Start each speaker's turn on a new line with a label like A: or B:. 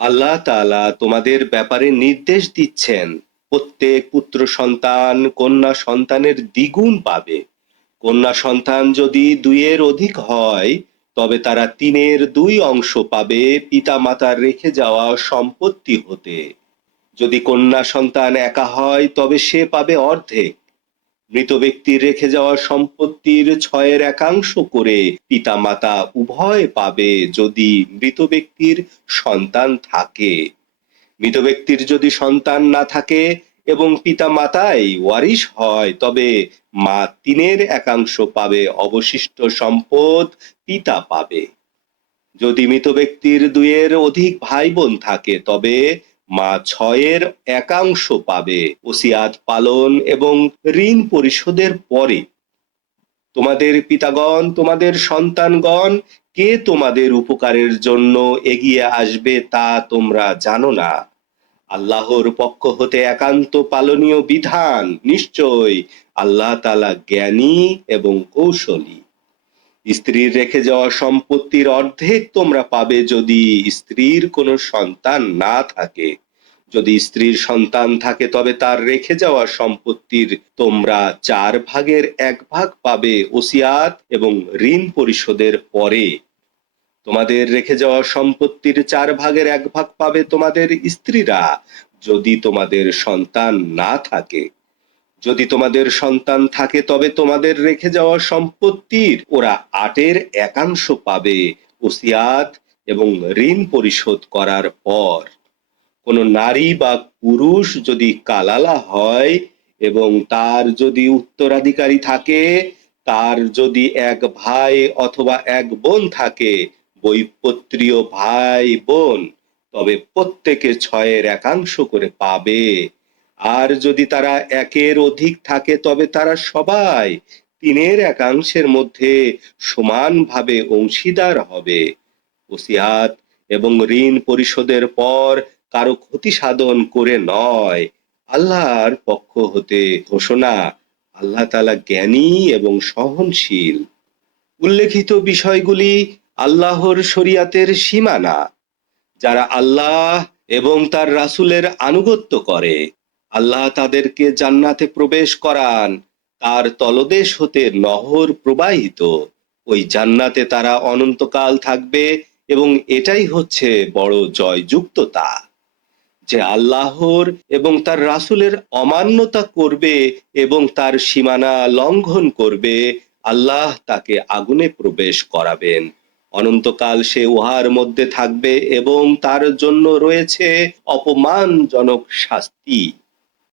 A: আল্লাহ তাআলা তোমাদের ব্যাপারে নির্দেশ দিচ্ছেন, প্রত্যেক পুত্র সন্তান কন্যা সন্তানের দ্বিগুণ পাবে। কন্যা সন্তান যদি দুইয়ের অধিক হয়, তবে তারা তিনের দুই অংশ পাবে পিতা মাতার রেখে যাওয়া সম্পত্তি হতে। যদি কন্যা সন্তান একা হয়, তবে সে পাবে অর্ধেক। মৃত ব্যক্তির রেখে যাওয়া সম্পত্তির ছয়ের একাংশ করে পিতা মাতা উভয় পাবে যদি মৃত ব্যক্তির সন্তান থাকে। মৃত ব্যক্তির যদি সন্তান না থাকে এবং পিতা মাতাই ওয়ারিশ হয়, তবে মা তিনের একাংশ পাবে, অবশিষ্ট সম্পদ পিতা পাবে। যদি মৃত ব্যক্তির দুইয়ের অধিক ভাই বোন থাকে, তবে মা ছয়ের একাংশ পাবে। ওসিয়াত পালন এবং ঋণ পরিশোধের পরে। তোমাদের পিতাগণ, তোমাদের সন্তানগণ, কে তোমাদের উপকারের জন্য এগিয়ে আসবে তা তোমরা জানো না। আল্লাহর পক্ষ হতে একান্ত পালনীয় বিধান নিশ্চয় আল্লাহ তালা জ্ঞানী এবং কৌশলী। স্ত্রীর রেখে যাওয়া সম্পত্তির অর্ধেক তোমরা পাবে যদি স্ত্রীর কোনো সন্তান না থাকে। যদি স্ত্রীর সন্তান থাকে, তবে তার রেখে যাওয়া সম্পত্তির তোমরা চার ভাগের এক ভাগ পাবে ওসিয়াত এবং ঋণ পরিশোধের পরে। তোমাদের রেখে যাওয়া সম্পত্তির চার ভাগের এক ভাগ পাবে তোমাদের স্ত্রীরা, যদি তোমাদের সন্তান না থাকে। যদি তোমাদের সন্তান থাকে, তবে তোমাদের রেখে যাওয়া সম্পত্তির ওরা আটের একাংশ পাবে ওসিয়াত এবং ঋণ পরিশোধ করার পর। কোনো নারী বা পুরুষ যদি কালালা হয় এবং তার যদি উত্তরাধিকারী থাকে, তার যদি এক ভাই অথবা এক বোন থাকে, বৈপত্রীয় ভাই বোন তবে প্রত্যেকে ছয়ের একাংশ করে পাবে আর যদি তারা একের অধিক থাকে, তবে তারা সবাই তিনের একাংশের মধ্যে সমানভাবে অংশীদার হবে। ওসিয়াত এবং ঋণ পরিশোধের পর কারও ক্ষতি সাধন করে নয়। আল্লাহর পক্ষ হতে ঘোষণা, আল্লাহ তালা জ্ঞানী এবং সহনশীল। উল্লেখিত বিষয়গুলি আল্লাহর শরিয়াতের সীমানা, যারা আল্লাহ এবং তার রাসূলের আনুগত্য করে। আল্লাহ তাদেরকে জান্নাতে প্রবেশ করান। তার তলদেশ হতে নহর প্রবাহিত। ওই জান্নাতে তারা অনন্তকাল থাকবে এবং এটাই হচ্ছে বড় জয়যুক্ততা। যে আল্লাহর এবং তার রাসূলের অমান্যতা করবে এবং তার সীমানা লঙ্ঘন করবে, আল্লাহ তাকে আগুনে প্রবেশ করাবেন। অনন্তকাল সে উহার মধ্যে থাকবে এবং তার জন্য রয়েছে অপমানজনক শাস্তি।